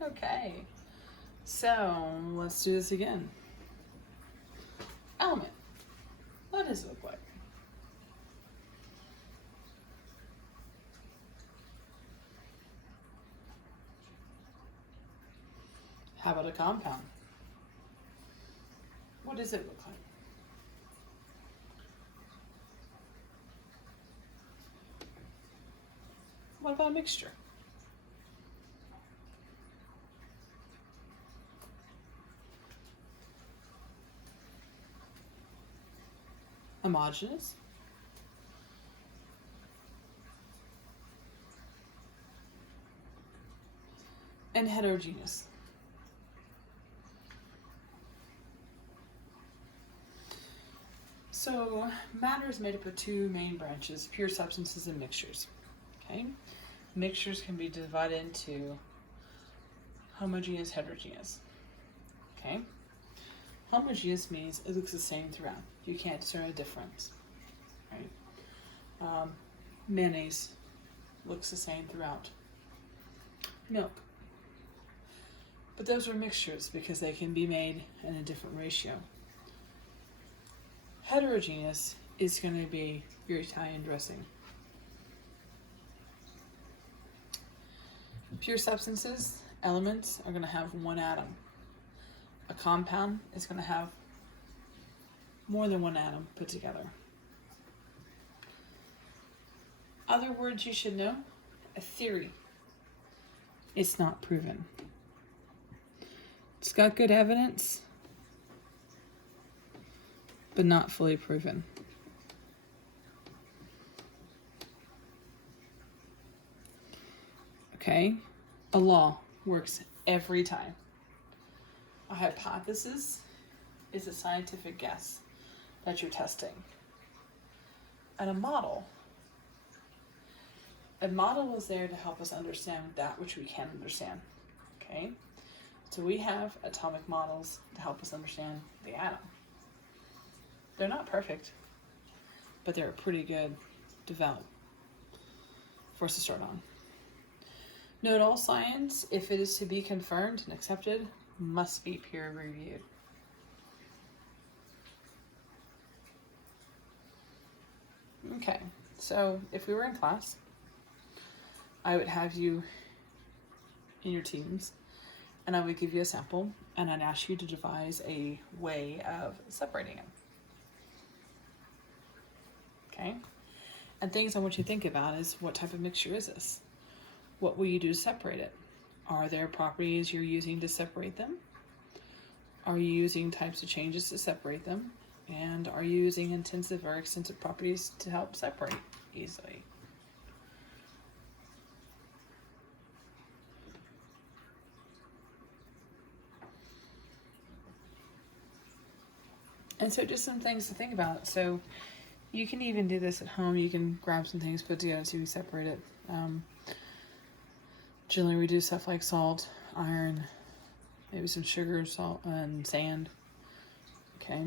Okay, so let's do this again. Element. What does it look like? How about a compound? What does it look like? What about a mixture? Homogeneous? And heterogeneous. So matter is made up of two main branches, pure substances and mixtures. Okay? Mixtures can be divided into homogeneous, heterogeneous. Okay? Homogeneous means it looks the same throughout. You can't discern a difference. Right? Mayonnaise looks the same throughout. Milk. But those are mixtures because they can be made in a different ratio. Heterogeneous is going to be your Italian dressing. Pure substances, elements, are going to have one atom. A compound is going to have more than one atom put together. Other words you should know: a theory. It's not proven. It's got good evidence, but not fully proven. Okay, a law works every time. A hypothesis is a scientific guess that you're testing. And a model is there to help us understand that which we can understand. Okay, so we have atomic models to help us understand the atom. They're not perfect, but they're pretty good to develop for us to start on. Note all science, if it is to be confirmed and accepted, must be peer reviewed. Okay, so if we were in class, I would have you in your teams and I would give you a sample and I'd ask you to devise a way of separating it. Okay? And things I want you to think about is, what type of mixture is this? What will you do to separate it? Are there properties you're using to separate them? Are you using types of changes to separate them? And are you using intensive or extensive properties to help separate easily? And so just some things to think about. So you can even do this at home. You can grab some things, put together so you separate it. Generally we do stuff like salt, iron, maybe some sugar, salt, and sand. Okay.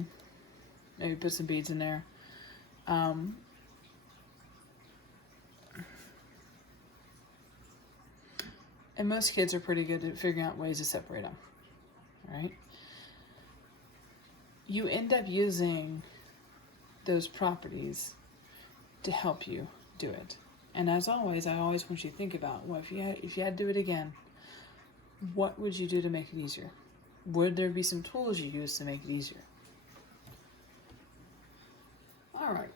Maybe put some beads in there. And most kids are pretty good at figuring out ways to separate them. Right? You end up using those properties to help you do it. And as always, I always want you to think about, well, if you had to do it again, what would you do to make it easier? Would there be some tools you use to make it easier? All right.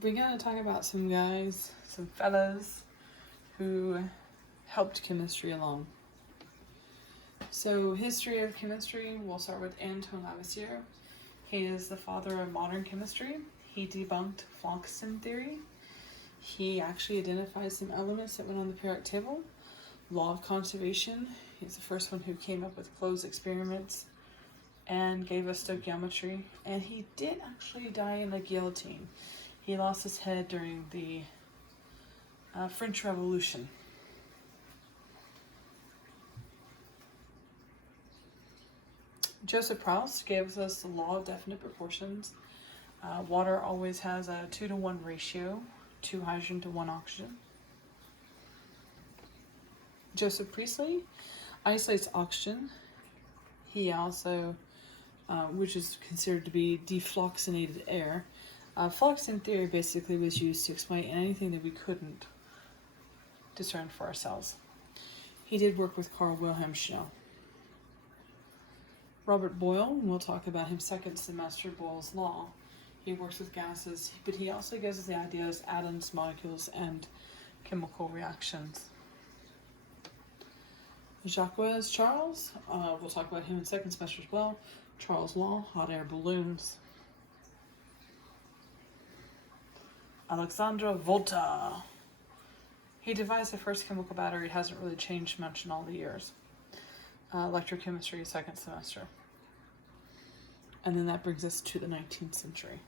We're going to talk about some guys, some fellas who helped chemistry along. So, history of chemistry, we'll start with Antoine Lavoisier. He is the father of modern chemistry. He debunked phlogiston theory. He actually identified some elements that went on the periodic table. Law of conservation. He's the first one who came up with closed experiments and gave us stoichiometry. And he did actually die in the guillotine. He lost his head during the French Revolution. Joseph Proust gave us the law of definite proportions. Water always has a 2-to-1 ratio, 2 hydrogen to 1 oxygen. Joseph Priestley isolates oxygen. He also, which is considered to be defluoxinated air. Floxine theory basically was used to explain anything that we couldn't discern for ourselves. He did work with Carl Wilhelm Scheele. Robert Boyle, we'll talk about him second semester, Boyle's Law. He works with gases, but he also gives us the ideas, atoms, molecules, and chemical reactions. Jacques Charles, we'll talk about him in second semester as well. Charles Law, hot air balloons. Alexandre Volta. He devised the first chemical battery. It hasn't really changed much in all the years. Electrochemistry, second semester. And then that brings us to the 19th century.